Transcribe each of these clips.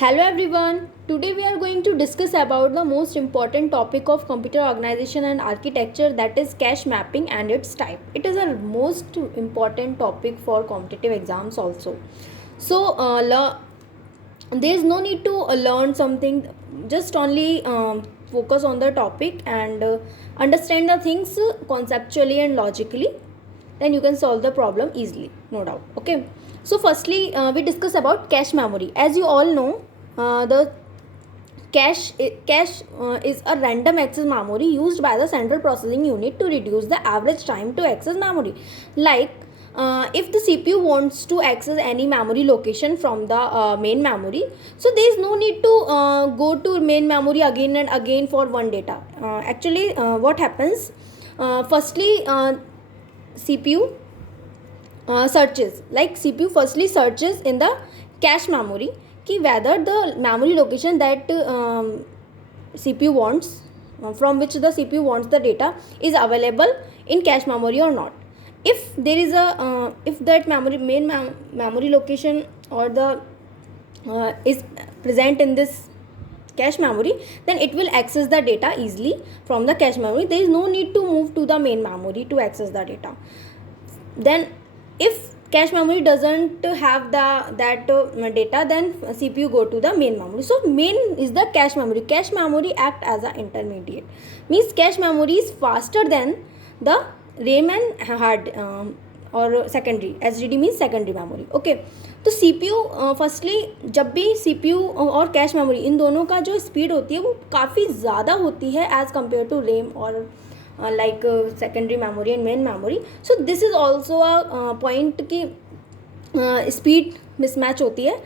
Hello everyone. Today we are going to discuss about the most important topic of computer organization and architecture, that is cache mapping and its type. It is a most important topic for competitive exams also. So there is no need to learn something, just only focus on the topic and understand the things conceptually and logically, then you can solve the problem easily, no doubt. Okay, so firstly we discuss about cache memory. As you all know, the cache is a random access memory used by the central processing unit to reduce the average time to access memory. Like if the CPU wants to access any memory location from the main memory, so there is no need to go to main memory again and again for one data. Actually what happens, firstly CPU searches, like CPU firstly searches in the cache memory कि whether the memory location that CPU wants, from which the CPU wants the data, is available in cache memory or not. If there is a if that memory location or the is present in this cache memory, then it will access the data easily from the cache memory. There is no need to move to the main memory to access the data. Then if cache memory doesn't have that data, then CPU go to the main memory. So main is the cache memory. Cache memory act as an intermediate, means cache memory is faster than the RAM and hard और secondary HDD means secondary memory. Okay, तो CPU firstly जब भी CPU और cache memory in दोनों का जो speed होती है वो काफ़ी ज़्यादा होती है एज़ कम्पेयर टू रैम और like secondary memory and main memory. So this is also a point कि स्पीड मिसमैच होती है.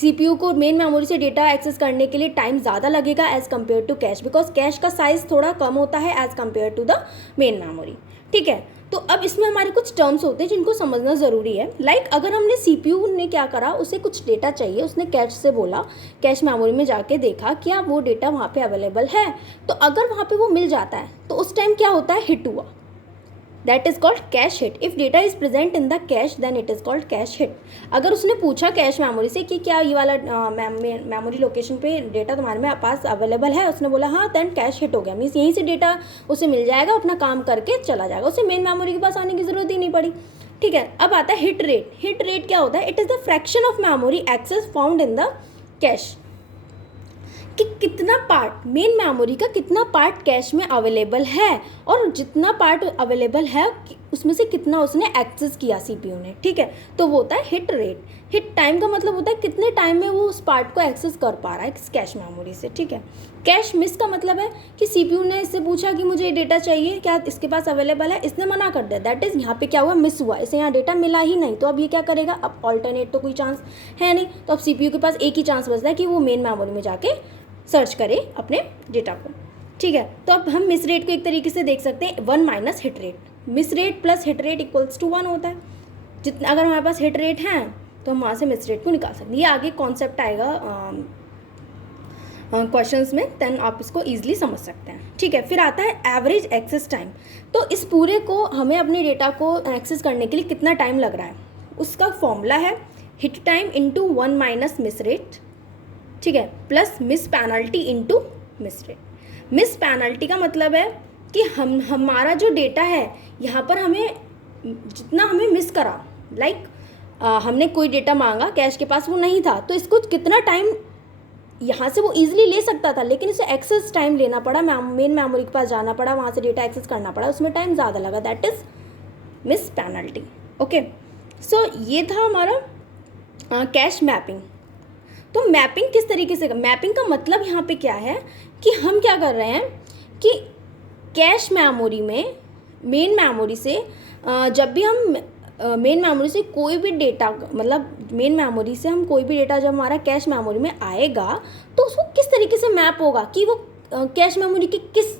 CPU को मेन मेमोरी से डेटा एक्सेस करने के लिए टाइम ज़्यादा लगेगा as compared to cache, because cache का साइज़ थोड़ा कम होता है as compared to the main memory. ठीक है, तो अब इसमें हमारे कुछ टर्म्स होते हैं जिनको समझना ज़रूरी है. लाइक अगर हमने CPU ने क्या करा, उसे कुछ डेटा चाहिए, उसने कैश से बोला, कैश मेमोरी में जाके देखा क्या वो डेटा वहाँ पे अवेलेबल है. तो अगर वहाँ पे वो मिल जाता है तो उस टाइम क्या होता है, हिट हुआ. That is called cache hit. If data is present in the cache then it is called cache hit. अगर उसने पूछा कैश मेमोरी से कि क्या ये वाला मेमोरी लोकेशन पे डेटा तुम्हारे में पास अवेलेबल है, उसने बोला हाँ, देन कैश हिट हो गया. मीन्स यहीं से डेटा उसे मिल जाएगा, अपना काम करके चला जाएगा, उसे मेन मेमोरी के पास आने की ज़रूरत ही नहीं पड़ी. ठीक है, अब आता है हिट रेट. हिट रेट क्या होता है, it is the fraction of memory access found in the cache, कि कितना पार्ट मेन मेमोरी का कितना पार्ट कैश में अवेलेबल है और जितना पार्ट अवेलेबल है उसमें से कितना उसने एक्सेस किया CPU ने. ठीक है, तो वो होता है हिट रेट. हिट टाइम का मतलब होता है कितने टाइम में वो उस पार्ट को एक्सेस कर पा रहा है इस कैश मेमोरी से. ठीक है, कैश मिस का मतलब है कि CPU ने इससे पूछा कि मुझे डेटा चाहिए, क्या इसके पास अवेलेबल है, इसने मना कर दिया. दैट इज़ यहाँ पे क्या हुआ, मिस हुआ, इसे यहाँ डेटा मिला ही नहीं. तो अब ये क्या करेगा, अब ऑल्टरनेट तो कोई चांस है नहीं, तो अब CPU के पास एक ही चांस बचता है कि वो मेन मेमोरी में जाके सर्च करें अपने डेटा को. ठीक है, तो अब हम मिस रेट को एक तरीके से देख सकते हैं 1 minus hit rate. Miss rate plus hit rate equals to 1 होता है. जितना अगर हमारे पास हिट रेट है तो हम वहाँ से मिस रेट को निकाल सकते हैं. ये आगे कॉन्सेप्ट आएगा क्वेश्चंस में, देन आप इसको ईजिली समझ सकते हैं. ठीक है, फिर आता है एवरेज एक्सेस टाइम. तो इस पूरे को हमें अपने डेटा को एक्सेस करने के लिए कितना टाइम लग रहा है, उसका फॉर्मूला है hit time into 1 minus miss rate. ठीक है, plus miss penalty into miss rate. Miss penalty का मतलब है कि हमारा जो डेटा है यहाँ पर हमें जितना हमें मिस करा, लाइक हमने कोई डेटा मांगा, कैश के पास वो नहीं था, तो इसको कितना टाइम यहाँ से वो ईजिली ले सकता था, लेकिन इसे एक्सेस टाइम लेना पड़ा, मेन मेमोरी के पास जाना पड़ा, वहाँ से डेटा एक्सेस करना पड़ा, उसमें टाइम ज़्यादा लगा. That is miss penalty. Okay, so ये था हमारा कैश मैपिंग. तो मैपिंग किस तरीके से, मैपिंग का मतलब यहाँ पे क्या है कि हम क्या कर रहे हैं कि कैश मेमोरी में मेन मेमोरी से जब भी हम मेन मेमोरी से कोई भी डेटा, मतलब मेन मेमोरी से हम कोई भी डेटा जब हमारा कैश मेमोरी में आएगा तो उसको किस तरीके से मैप होगा, कि वो कैश मेमोरी की किस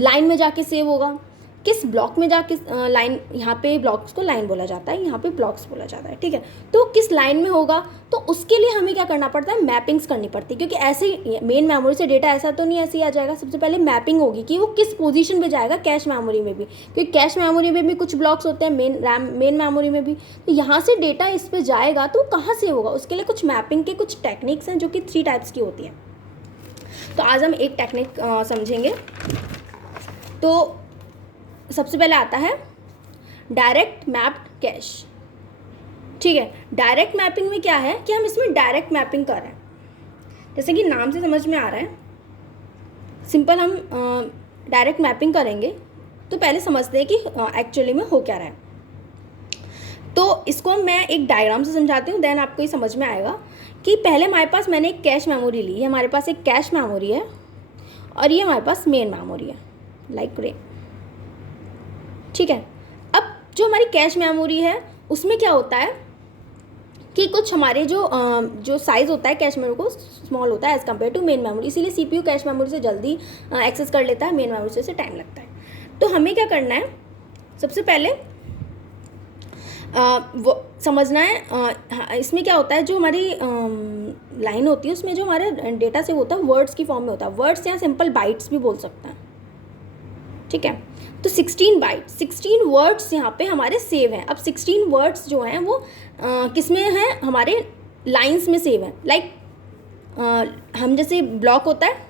लाइन में जाके सेव होगा, किस ब्लॉक में जाके लाइन, यहाँ पे ब्लॉक्स को लाइन बोला जाता है, यहाँ पे ब्लॉक्स बोला जाता है, ठीक है। तो किस लाइन में होगा, तो उसके लिए हमें क्या करना पड़ता है, मैपिंग्स करनी पड़ती है, क्योंकि ऐसे मेन मेमोरी से डेटा ऐसा तो नहीं ऐसे ही आ जाएगा। सबसे पहले मैपिंग होगी कि वो किस पोजीशन पे जाएगा कैश मेमोरी में भी, क्योंकि कैश मेमोरी में भी कुछ ब्लॉक्स होते हैं, मेन मेमोरी में भी। तो यहाँ से डेटा इस पर जाएगा तो कहाँ से होगा, उसके लिए कुछ मैपिंग के कुछ टेक्निक्स हैं जो कि 3 टाइप्स की होती हैं। तो आज हम एक टेक्निक समझेंगे। तो सबसे पहले आता है डायरेक्ट मैप्ड कैश, ठीक है। डायरेक्ट मैपिंग में क्या है कि हम इसमें डायरेक्ट मैपिंग कर रहे हैं, जैसे कि नाम से समझ में आ रहा है, सिंपल हम डायरेक्ट मैपिंग करेंगे। तो पहले समझते हैं कि एक्चुअली में हो क्या रहा है। तो इसको मैं एक डायग्राम से समझाती हूँ, देन आपको ये समझ में आएगा कि पहले हमारे पास मैंने एक कैश मेमोरी ली है, हमारे पास एक कैश मेमोरी है और ये हमारे पास मेन मेमोरी है, लाइक रे, ठीक है। अब जो हमारी कैश मेमोरी है उसमें क्या होता है कि कुछ हमारे जो साइज़ होता है कैश मेमोरी को स्मॉल होता है as compared to main memory, इसीलिए सीपीयू कैश मेमोरी से जल्दी एक्सेस कर लेता है, मेन मेमोरी से टाइम लगता है। तो हमें क्या करना है, सबसे पहले वो समझना है इसमें क्या होता है, जो हमारी लाइन होती है उसमें जो हमारा डेटा सेव होता है वर्ड्स की फॉर्म में होता है, वर्ड्स या सिंपल बाइट्स भी बोल सकते हैं, ठीक है। तो 16 बाइट 16 वर्ड्स यहाँ पे हमारे सेव हैं। अब 16 वर्ड्स जो हैं वो किस में हैं, हमारे लाइंस में सेव हैं। लाइक हम जैसे ब्लॉक होता है,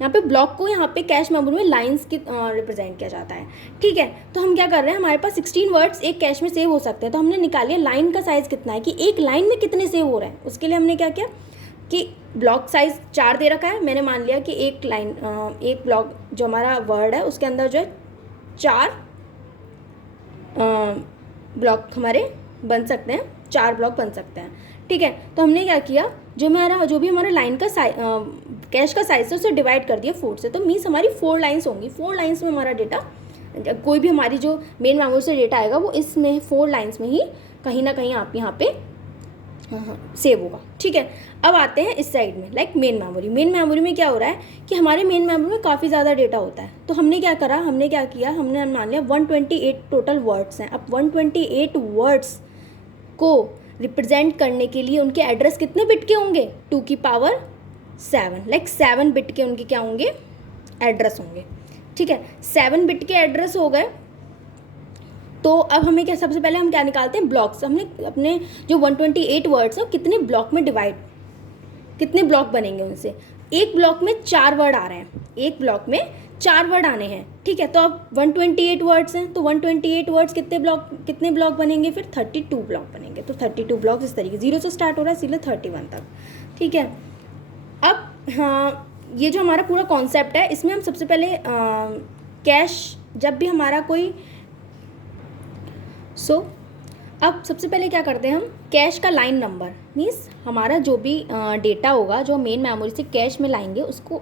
यहाँ पे ब्लॉक को यहाँ पे कैश मेमोरी में लाइंस की रिप्रेजेंट किया जाता है, ठीक है। तो हम क्या कर रहे हैं, हमारे पास 16 वर्ड्स एक कैश में सेव हो सकते हैं, तो हमने निकालिए लाइन का साइज़ कितना है कि एक लाइन में कितने सेव हो रहे हैं। उसके लिए हमने क्या किया कि ब्लॉक साइज़ 4 दे रखा है, मैंने मान लिया कि एक ब्लॉक जो हमारा वर्ड है उसके अंदर जो है 4 ब्लॉक हमारे बन सकते हैं, 4 ब्लॉक बन सकते हैं, ठीक है। तो हमने क्या किया, जो भी हमारा लाइन का कैश का साइज है उसे डिवाइड कर दिया 4 से, तो मीन्स हमारी 4 लाइन्स होंगी। 4 लाइन्स में हमारा डेटा, कोई भी हमारी जो मेन मेमोरी से डेटा आएगा वो इसमें 4 लाइन्स में ही कहीं ना कहीं आप यहाँ पे सेव होगा, ठीक है। अब आते हैं इस साइड में, लाइक मेन मेमोरी में क्या हो रहा है कि हमारे मेन मेमोरी में काफ़ी ज़्यादा डेटा होता है। तो हमने क्या किया, हमने मान लिया 128 टोटल वर्ड्स हैं। अब 128 वर्ड्स को रिप्रेजेंट करने के लिए उनके एड्रेस कितने बिट के होंगे, 2 की पावर 7, लाइक 7 बिट के उनके क्या होंगे, एड्रेस होंगे, ठीक है। 7 बिट के एड्रेस हो गए। तो अब हमें क्या, सबसे पहले हम क्या निकालते हैं, ब्लॉक्स। हमने अपने जो 128 वर्ड्स हैं कितने ब्लॉक में कितने ब्लॉक बनेंगे उनसे। एक ब्लॉक में 4 वर्ड आ रहे हैं, एक ब्लॉक में 4 वर्ड आने हैं, ठीक है। तो अब 128 वर्ड्स हैं, तो 128 वर्ड्स कितने ब्लॉक बनेंगे, फिर 32 ब्लॉक बनेंगे। तो 32 ब्लॉक इस तरीके 0 से स्टार्ट हो रहा है इसलिए 31 तक, ठीक है। अब हाँ, ये जो हमारा पूरा कॉन्सेप्ट है इसमें हम सबसे पहले कैश जब भी हमारा कोई अब सबसे पहले क्या करते हैं हम, कैश का लाइन नंबर मीन्स हमारा जो भी डेटा होगा जो मेन मेमोरी से कैश में लाएंगे, उसको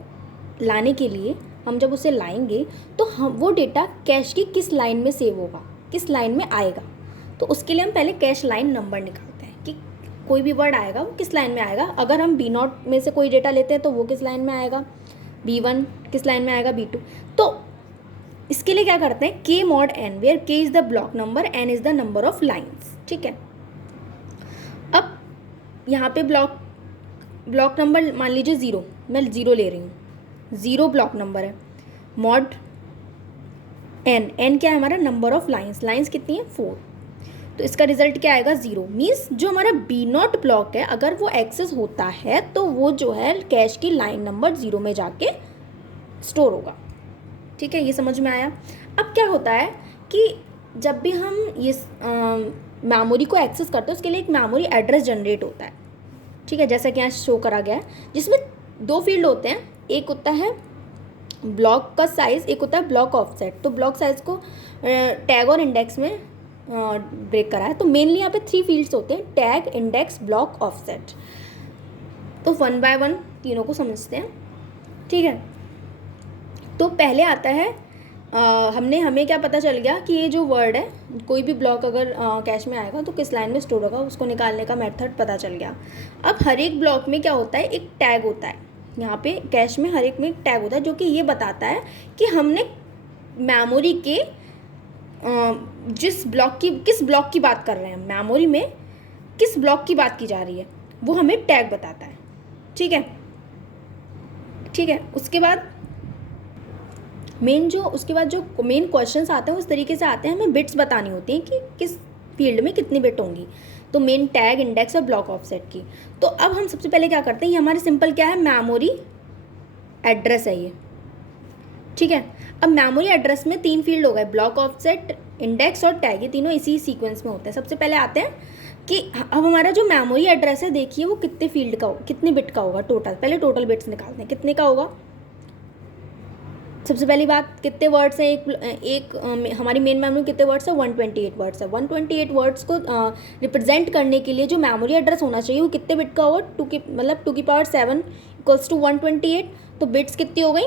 लाने के लिए हम जब उसे लाएंगे तो हम वो डेटा कैश की किस लाइन में सेव होगा, किस लाइन में आएगा। तो उसके लिए हम पहले कैश लाइन नंबर निकालते हैं कि कोई भी वर्ड आएगा वो किस लाइन में आएगा। अगर हम B0 में से कोई डेटा लेते हैं तो वो किस लाइन में आएगा, B1 किस लाइन में आएगा, B2। तो इसके लिए क्या करते हैं, K mod n, where K is the block number, n is the number of lines, ठीक है। अब यहाँ पे ब्लॉक नंबर मान लीजिए 0, मैं 0 ले रही हूँ, 0 ब्लॉक नंबर है। मॉड n क्या है हमारा, नंबर ऑफ लाइन्स कितनी है, 4। तो इसका रिजल्ट क्या आएगा, 0। मीन्स जो हमारा B0 ब्लॉक है अगर वो एक्सेस होता है तो वो जो है कैश की लाइन नंबर 0 में जाके स्टोर होगा, ठीक है। ये समझ में आया। अब क्या होता है कि जब भी हम ये मेमोरी को एक्सेस करते हैं उसके लिए एक मेमोरी एड्रेस जनरेट होता है, ठीक है, जैसा कि यहाँ शो करा गया है, जिसमें 2 फील्ड होते हैं, एक होता है ब्लॉक का साइज़, एक होता है ब्लॉक ऑफसेट। तो ब्लॉक साइज़ को टैग और इंडेक्स में ब्रेक करा है। तो मेनली यहाँ पे 3 फील्ड्स होते हैं, टैग, इंडेक्स, ब्लॉक, ऑफसेट। तो 1 बाय 1 तीनों को समझते हैं, ठीक है। तो पहले आता है हमें क्या पता चल गया कि ये जो वर्ड है, कोई भी ब्लॉक अगर कैश में आएगा तो किस लाइन में स्टोर होगा, उसको निकालने का मेथड पता चल गया। अब हर एक ब्लॉक में क्या होता है, एक टैग होता है। यहाँ पे कैश में हर एक में एक टैग होता है जो कि ये बताता है कि हमने मेमोरी के जिस ब्लॉक की किस ब्लॉक की बात कर रहे हैं, मेमोरी में किस ब्लॉक की बात की जा रही है, वो हमें टैग बताता है। ठीक है, ठीक है। उसके बाद उसके बाद जो मेन क्वेश्चंस आते हैं उस तरीके से आते हैं, हमें बिट्स बतानी होती हैं कि किस फील्ड में कितनी बिट होंगी, तो मेन टैग, इंडेक्स और ब्लॉक ऑफसेट की। तो अब हम सबसे पहले क्या करते हैं, ये हमारे सिंपल क्या है, मेमोरी एड्रेस है ये। ठीक है, अब मेमोरी एड्रेस में 3 फील्ड हो गए, ब्लॉक ऑफसेट, इंडेक्स और टैग, ये तीनों इसी सीक्वेंस में होते हैं। सबसे पहले आते हैं कि अब हमारा जो मेमोरी एड्रेस है, देखिए वो कितने फील्ड का कितने बिट का होगा टोटल। पहले टोटल बिट्स निकालते हैं, कितने का होगा। सबसे पहली बात, कितने वर्ड्स हैं, एक हमारी मेन मेमोरी कितने वर्ड्स है, 128 वर्ड्स है। 128 वर्ड्स को रिप्रेजेंट करने के लिए जो मेमोरी एड्रेस होना चाहिए वो कितने बिट का होगा, 2 की पावर 7 इक्वल्स टू 128। तो बिट्स कितनी हो गई,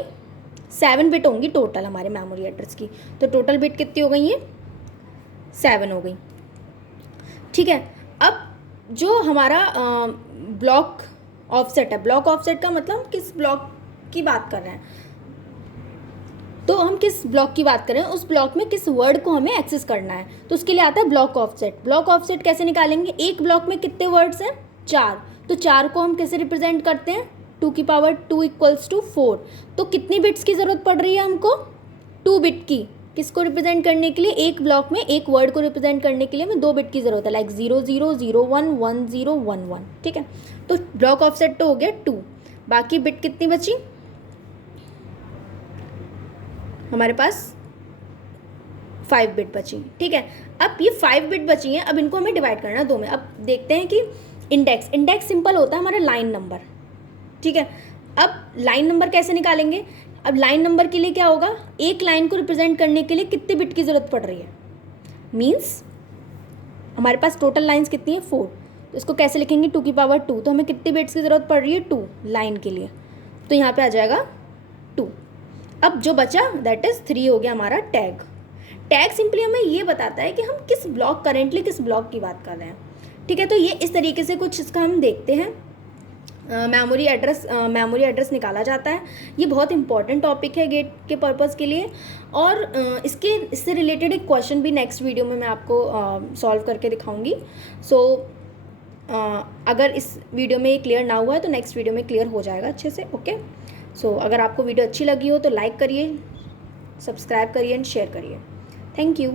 7 बिट होंगी टोटल हमारे मेमोरी एड्रेस की। तो टोटल बिट कितनी हो गई, ये 7 हो गई। ठीक है, अब जो हमारा ब्लॉक ऑफसेट है, ब्लॉक ऑफसेट का मतलब किस ब्लॉक की बात कर रहे हैं, तो हम किस ब्लॉक की बात करें, उस ब्लॉक में किस वर्ड को हमें एक्सेस करना है, तो उसके लिए आता है ब्लॉक ऑफसेट। ब्लॉक ऑफसेट कैसे निकालेंगे, एक ब्लॉक में कितने वर्ड्स हैं, 4, तो 4 को हम कैसे रिप्रेजेंट करते हैं, 2 की पावर 2 इक्वल्स टू 4। तो कितनी बिट्स की ज़रूरत पड़ रही है हमको, 2 बिट की। किसको रिप्रेजेंट करने के लिए, एक ब्लॉक में एक वर्ड को रिप्रेजेंट करने के लिए हमें 2 बिट की ज़रूरत है, लाइक 0 0 0 1 1 0 1 1। ठीक है, तो ब्लॉक ऑफसेट तो हो गया 2, बाकी बिट कितनी बची हमारे पास, 5 बिट बची। ठीक है, अब ये 5 बिट बची हैं, अब इनको हमें डिवाइड करना है 2 में। अब देखते हैं कि इंडेक्स सिंपल होता है हमारा लाइन नंबर। ठीक है, अब लाइन नंबर कैसे निकालेंगे, अब लाइन नंबर के लिए क्या होगा, एक लाइन को रिप्रेजेंट करने के लिए कितने बिट की ज़रूरत पड़ रही है, मीन्स हमारे पास टोटल लाइन्स कितनी है, 4। तो इसको कैसे लिखेंगे, 2 की पावर 2, तो हमें कितने बिट्स की ज़रूरत पड़ रही है, 2 लाइन के लिए, तो यहाँ पे आ जाएगा 2। अब जो बचा दैट इज़ 3 हो गया हमारा टैग। टैग सिंपली हमें ये बताता है कि हम किस ब्लॉक, करेंटली किस ब्लॉक की बात कर रहे हैं। ठीक है, तो ये इस तरीके से कुछ इसका हम देखते हैं, मेमोरी एड्रेस निकाला जाता है। ये बहुत इंपॉर्टेंट टॉपिक है गेट के पर्पज़ के लिए, और इससे रिलेटेड एक क्वेश्चन भी नेक्स्ट वीडियो में मैं आपको सॉल्व करके दिखाऊंगी। सो अगर इस वीडियो में क्लियर ना हुआ है तो नेक्स्ट वीडियो में क्लियर हो जाएगा अच्छे से। ओके, सो अगर आपको वीडियो अच्छी लगी हो तो लाइक करिए, सब्सक्राइब करिए एंड शेयर करिए। Thank you.